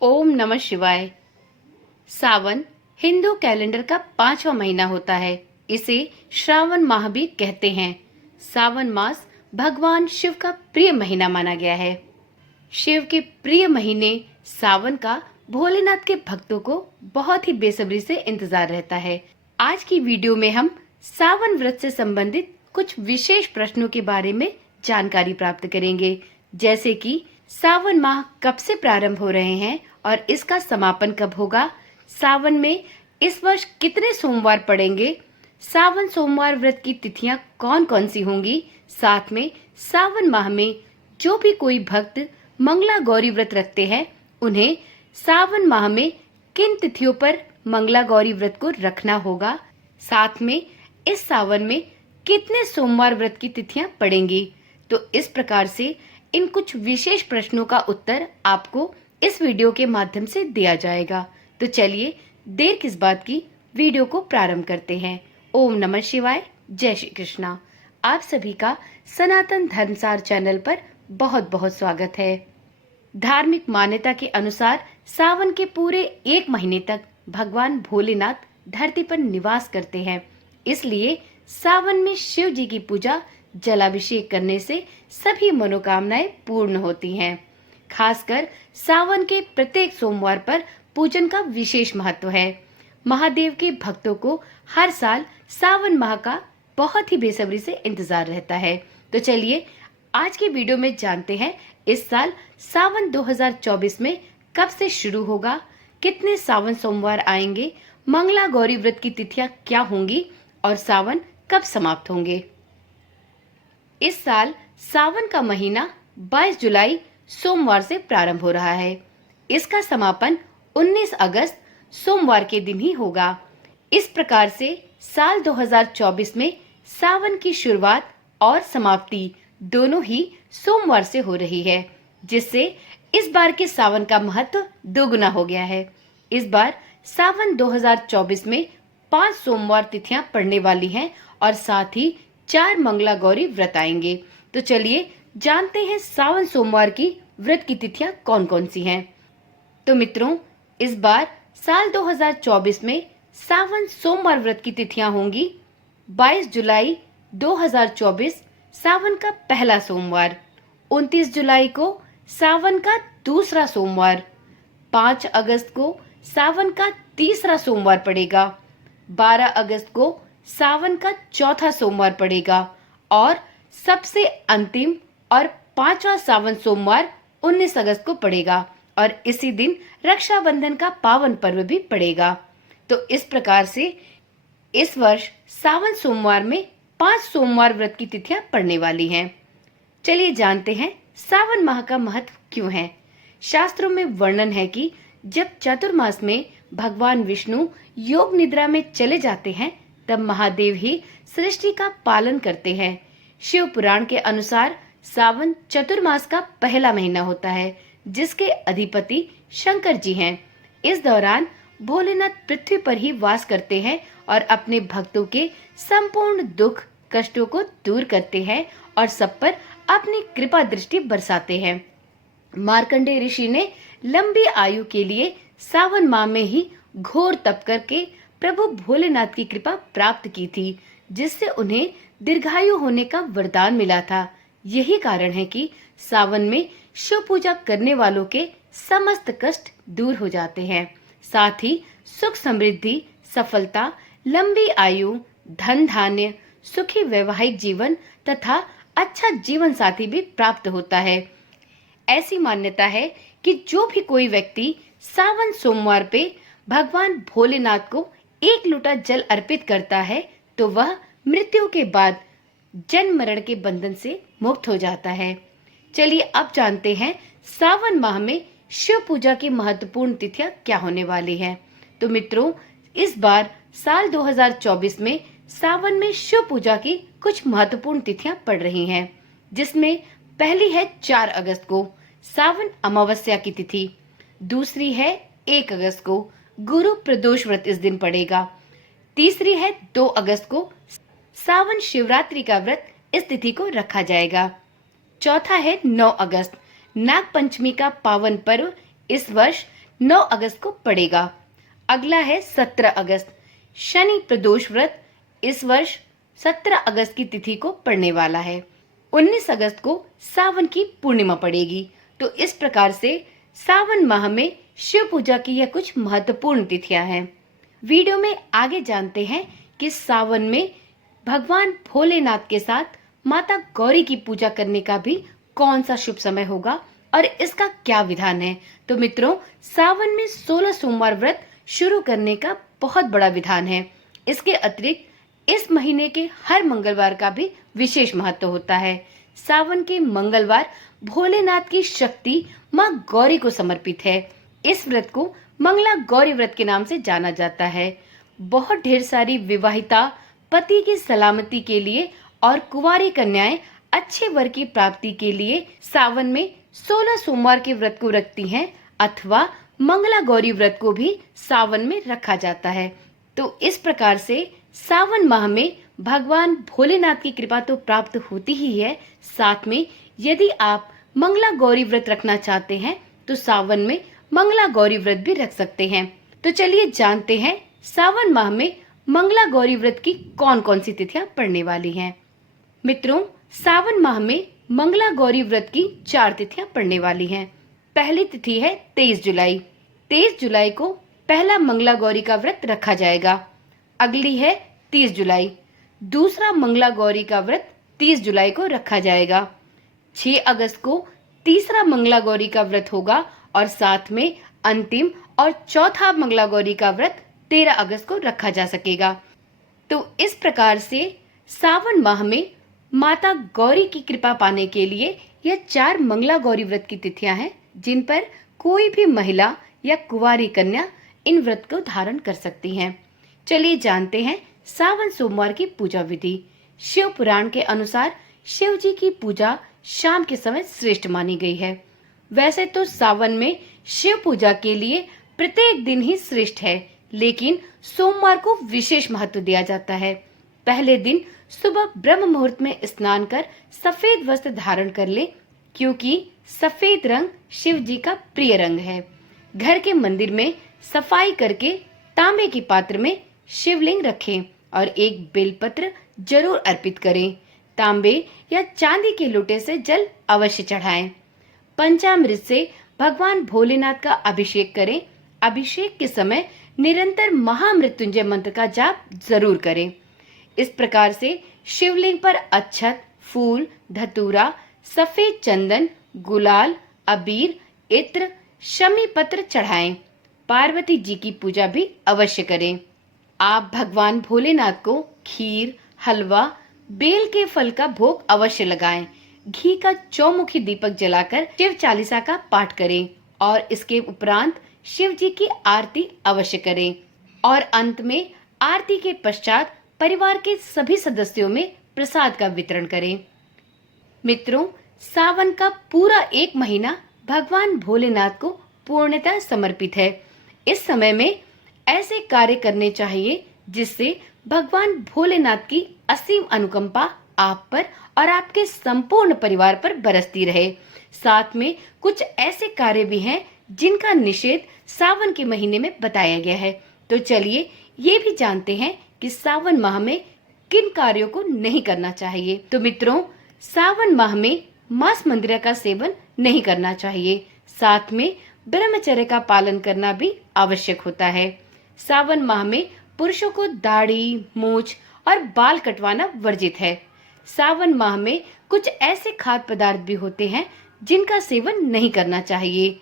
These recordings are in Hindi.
ओम नमः शिवाय। सावन हिंदू कैलेंडर का 5वां महीना होता है। इसे श्रावण माह भी कहते हैं। सावन मास भगवान शिव का प्रिय महीना माना गया है। शिव के प्रिय महीने सावन का भोलेनाथ के भक्तों को बहुत ही बेसब्री से इंतजार रहता है। आज की वीडियो में हम सावन व्रत से संबंधित कुछ विशेष प्रश्नों के बारे में जानकारी प्राप्त करेंगे, जैसे कि सावन माह कब से प्रारंभ हो रहे हैं और इसका समापन कब होगा, सावन में इस वर्ष कितने सोमवार पड़ेंगे, सावन सोमवार व्रत की तिथियां कौन कौन सी होंगी, साथ में सावन माह में जो भी कोई भक्त मंगला गौरी व्रत रखते हैं उन्हें सावन माह में किन तिथियों पर मंगला गौरी व्रत को रखना होगा, साथ में इस सावन में कितने सोमवार व्रत की तिथियां पड़ेंगी। तो इस प्रकार से इन कुछ विशेष प्रश्नों का उत्तर आपको इस वीडियो के माध्यम से दिया जाएगा। तो चलिए देर किस बात की, वीडियो को प्रारंभ करते हैं। ओम नमः शिवाय, जय श्री कृष्णा। आप सभी का सनातन धर्मसार चैनल पर बहुत बहुत स्वागत है। धार्मिक मान्यता के अनुसार सावन के पूरे 1 महीने तक भगवान भोलेनाथ धरती पर निवास करते हैं। इसलिए सावन में शिव जी की पूजा जलाभिषेक करने से सभी मनोकामनाएं पूर्ण होती हैं। खासकर सावन के प्रत्येक सोमवार पर पूजन का विशेष महत्व है। महादेव के भक्तों को हर साल सावन माह का बहुत ही बेसब्री से इंतजार रहता है। तो चलिए आज की वीडियो में जानते हैं इस साल सावन 2024 में कब से शुरू होगा, कितने सावन सोमवार आएंगे, मंगला गौरी व्रत की तिथियां क्या होंगी और सावन कब समाप्त होंगे। इस साल सावन का महीना 22 जुलाई सोमवार से प्रारंभ हो रहा है। इसका समापन 19 अगस्त सोमवार के दिन ही होगा। इस प्रकार से साल 2024 में सावन की शुरुआत और समाप्ति दोनों ही सोमवार से हो रही है, जिससे इस बार के सावन का महत्व दोगुना हो गया है। इस बार सावन 2024 में 5 सोमवार तिथियां पड़ने वाली हैं और साथ ही 4 मंगला गौरी व्रत आएंगे। तो चलिए जानते हैं सावन सोमवार की व्रत की तिथियां कौन कौन सी हैं। तो मित्रों, इस बार साल 2024 में सावन सोमवार व्रत की तिथियां होंगी 22 जुलाई 2024 सावन का पहला सोमवार, 29 जुलाई को सावन का दूसरा सोमवार, 5 अगस्त को सावन का तीसरा सोमवार पड़ेगा, 12 अगस्त को सावन का चौथा सोमवार पड़ेगा और सबसे अंतिम और 5वां सावन सोमवार 19 अगस्त को पड़ेगा और इसी दिन रक्षाबंधन का पावन पर्व भी पड़ेगा। तो इस प्रकार से इस वर्ष सावन सोमवार में 5 सोमवार व्रत की तिथियां पड़ने वाली हैं। चलिए जानते हैं सावन माह का महत्व क्यों है। शास्त्रों में वर्णन है कि जब चातुर्मास में भगवान विष्णु योग निद्रा में चले जाते हैं तब महादेव ही सृष्टि का पालन करते हैं। शिव पुराण के अनुसार सावन चतुर्मास का पहला महीना होता है, जिसके अधिपति शंकर जी हैं। इस दौरान भोलेनाथ पृथ्वी पर ही वास करते हैं और अपने भक्तों के संपूर्ण दुख कष्टों को दूर करते हैं और सब पर अपनी कृपा दृष्टि बरसाते हैं। मार्कंडेय ऋषि ने लंबी आयु के लिए सावन माह में ही घोर तप करके प्रभु भोलेनाथ की कृपा प्राप्त की थी, जिससे उन्हें दीर्घायु होने का वरदान मिला था। यही कारण है कि सावन में शिव पूजा करने वालों के समस्त कष्ट दूर हो जाते हैं। साथ ही सुख समृद्धि, सफलता, लंबी आयु, धन धान्य, सुखी वैवाहिक जीवन तथा अच्छा जीवन साथी भी प्राप्त होता है। ऐसी मान्यता है कि जो भी कोई व्यक्ति सावन सोमवार पे भगवान भोलेनाथ को 1 लोटा जल अर्पित करता है तो वह मृत्यु के बाद जन्म मरण के बंधन से मुक्त हो जाता है। चलिए अब जानते हैं सावन माह में शिव पूजा की महत्वपूर्ण तिथियां क्या होने वाली हैं। तो मित्रों, इस बार साल 2024 में सावन में शिव पूजा की कुछ महत्वपूर्ण तिथियां पड़ रही हैं, जिसमें पहली है 4 अगस्त को सावन अमावस्या की तिथि, दूसरी है 1 अगस्त को गुरु प्रदोष व्रत इस दिन पड़ेगा, तीसरी है 2 अगस्त को सावन शिवरात्रि का व्रत इस तिथि को रखा जाएगा, चौथा है 9 अगस्त नाग पंचमी का पावन पर्व इस वर्ष 9 अगस्त को पड़ेगा। अगला है 17 अगस्त, शनि प्रदोष व्रत इस वर्ष 17 अगस्त की तिथि को पड़ने वाला है। 19 अगस्त को सावन की पूर्णिमा पड़ेगी। तो इस प्रकार से सावन माह में शिव पूजा की यह कुछ महत्वपूर्ण तिथियां हैं। वीडियो में आगे जानते हैं कि सावन में भगवान भोलेनाथ के साथ माता गौरी की पूजा करने का भी कौन सा शुभ समय होगा और इसका क्या विधान है। तो मित्रों, सावन में 16 सोमवार व्रत शुरू करने का बहुत बड़ा विधान है। इसके अतिरिक्त इस महीने के हर मंगलवार का भी विशेष महत्व होता है। सावन के मंगलवार भोलेनाथ की शक्ति माँ गौरी को समर्पित है। इस व्रत को मंगला गौरी व्रत के नाम से जाना जाता है। बहुत ढेर सारी विवाहिता पति की सलामती के लिए और कुंवारी कन्याएं अच्छे वर की प्राप्ति के लिए सावन में 16 सोमवार के व्रत को रखती हैं अथवा मंगला गौरी व्रत को भी सावन में रखा जाता है। तो इस प्रकार से सावन माह में भगवान भोलेनाथ की कृपा तो प्राप्त होती ही है, साथ में यदि आप मंगला गौरी व्रत रखना चाहते हैं तो सावन में मंगला गौरी व्रत भी रख सकते हैं। तो चलिए जानते हैं सावन माह में मंगला गौरी व्रत की कौन कौन सी तिथियां पड़ने वाली हैं। मित्रों, सावन माह में मंगला गौरी व्रत की 4 तिथियां पड़ने वाली हैं। पहली तिथि है 23 जुलाई। 23 जुलाई को पहला मंगला गौरी का व्रत रखा जाएगा। अगली है 30 जुलाई। दूसरा मंगला गौरी का व्रत 30 जुलाई को रखा जाएगा। 6 अगस्त को तीसरा मंगला गौरी का व्रत होगा और साथ में अंतिम और चौथा मंगला गौरी का व्रत 13 अगस्त को रखा जा सकेगा। तो इस प्रकार से सावन माह में माता गौरी की कृपा पाने के लिए यह 4 मंगला गौरी व्रत की तिथियां हैं, जिन पर कोई भी महिला या कुंवारी कन्या इन व्रत को धारण कर सकती हैं। चलिए जानते हैं सावन सोमवार की पूजा विधि। शिव पुराण के अनुसार शिव जी की पूजा शाम के समय श्रेष्ठ मानी गई है। वैसे तो सावन में शिव पूजा के लिए प्रत्येक दिन ही श्रेष्ठ है, लेकिन सोमवार को विशेष महत्व दिया जाता है। पहले दिन सुबह ब्रह्म मुहूर्त में स्नान कर सफेद वस्त्र धारण कर ले, क्योंकि सफेद रंग शिव जी का प्रिय रंग है। घर के मंदिर में सफाई करके तांबे के पात्र में शिवलिंग रखें और एक बेलपत्र जरूर अर्पित करें। तांबे या चांदी के लोटे से जल अवश्य चढ़ाएं। पंचामृत से भगवान भोलेनाथ का अभिषेक करें। अभिषेक के समय निरंतर महामृत्युंजय मंत्र का जाप जरूर करें। इस प्रकार से शिवलिंग पर अक्षत, फूल, धतूरा, सफेद चंदन, गुलाल, अबीर, इत्र, शमी पत्र चढ़ाएं। पार्वती जी की पूजा भी अवश्य करें। आप भगवान भोलेनाथ को खीर, हलवा, बेल के फल का भोग अवश्य लगाएं। घी का चौमुखी दीपक जलाकर शिव चालीसा का पाठ करें और इसके उपरांत शिव जी की आरती अवश्य करें और अंत में आरती के पश्चात परिवार के सभी सदस्यों में प्रसाद का वितरण करें। मित्रों, सावन का पूरा 1 महीना भगवान भोलेनाथ को पूर्णतः समर्पित है। इस समय में ऐसे कार्य करने चाहिए जिससे भगवान भोलेनाथ की असीम अनुकंपा आप पर और आपके संपूर्ण परिवार पर बरसती रहे। साथ में कुछ ऐसे कार्य भी हैं जिनका निषेध सावन के महीने में बताया गया है। तो चलिए ये भी जानते हैं कि सावन माह में किन कार्यों को नहीं करना चाहिए। तो मित्रों, सावन माह में मांस मंदिरा का सेवन नहीं करना चाहिए। साथ में ब्रह्मचर्य का पालन करना भी आवश्यक होता है। सावन माह में पुरुषों को दाढ़ी, मूछ और बाल कटवाना वर्जित है। सावन माह में कुछ ऐसे खाद्य पदार्थ भी होते हैं जिनका सेवन नहीं करना चाहिए।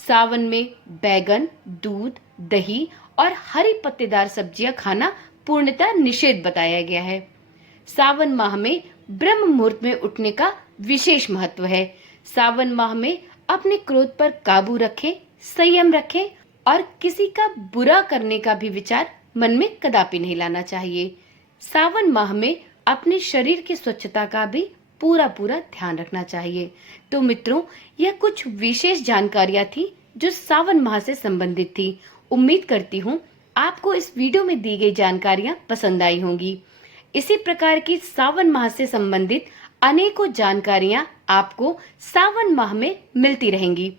सावन में बैगन, दूध, दही और हरी पत्तेदार सब्जियां खाना पूर्णतः निषेध बताया गया है। सावन माह में ब्रह्म मुहूर्त में उठने का विशेष महत्व है। सावन माह में अपने क्रोध पर काबू रखें, संयम रखें और किसी का बुरा करने का भी विचार मन में कदापि नहीं लाना चाहिए। सावन माह में अपने शरीर की स्वच्छता का भी पूरा ध्यान रखना चाहिए। तो मित्रों, यह कुछ विशेष जानकारियां थी जो सावन माह से संबंधित थी। उम्मीद करती हूँ आपको इस वीडियो में दी गई जानकारियां पसंद आई होंगी। इसी प्रकार की सावन माह से संबंधित अनेकों जानकारियां आपको सावन माह में मिलती रहेंगी।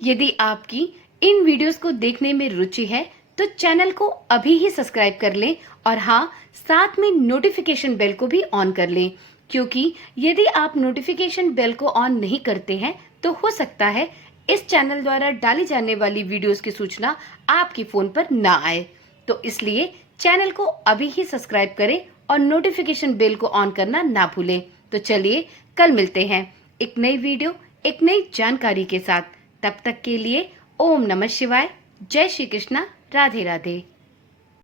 यदि आपकी इन वीडियोस को देखने में रुचि है तो चैनल को अभी ही सब्सक्राइब कर लें और हाँ, साथ में नोटिफिकेशन बेल को भी ऑन कर लें, क्योंकि यदि आप नोटिफिकेशन बेल को ऑन नहीं करते हैं तो हो सकता है इस चैनल द्वारा डाली जाने वाली वीडियोस की सूचना आपके फोन पर ना आए। तो इसलिए चैनल को अभी ही सब्सक्राइब करें और नोटिफिकेशन बेल को ऑन करना ना भूलें। तो चलिए कल मिलते हैं एक नई वीडियो, एक नई जानकारी के साथ। तब तक के लिए ओम नमः शिवाय, जय श्री कृष्णा, राधे राधे।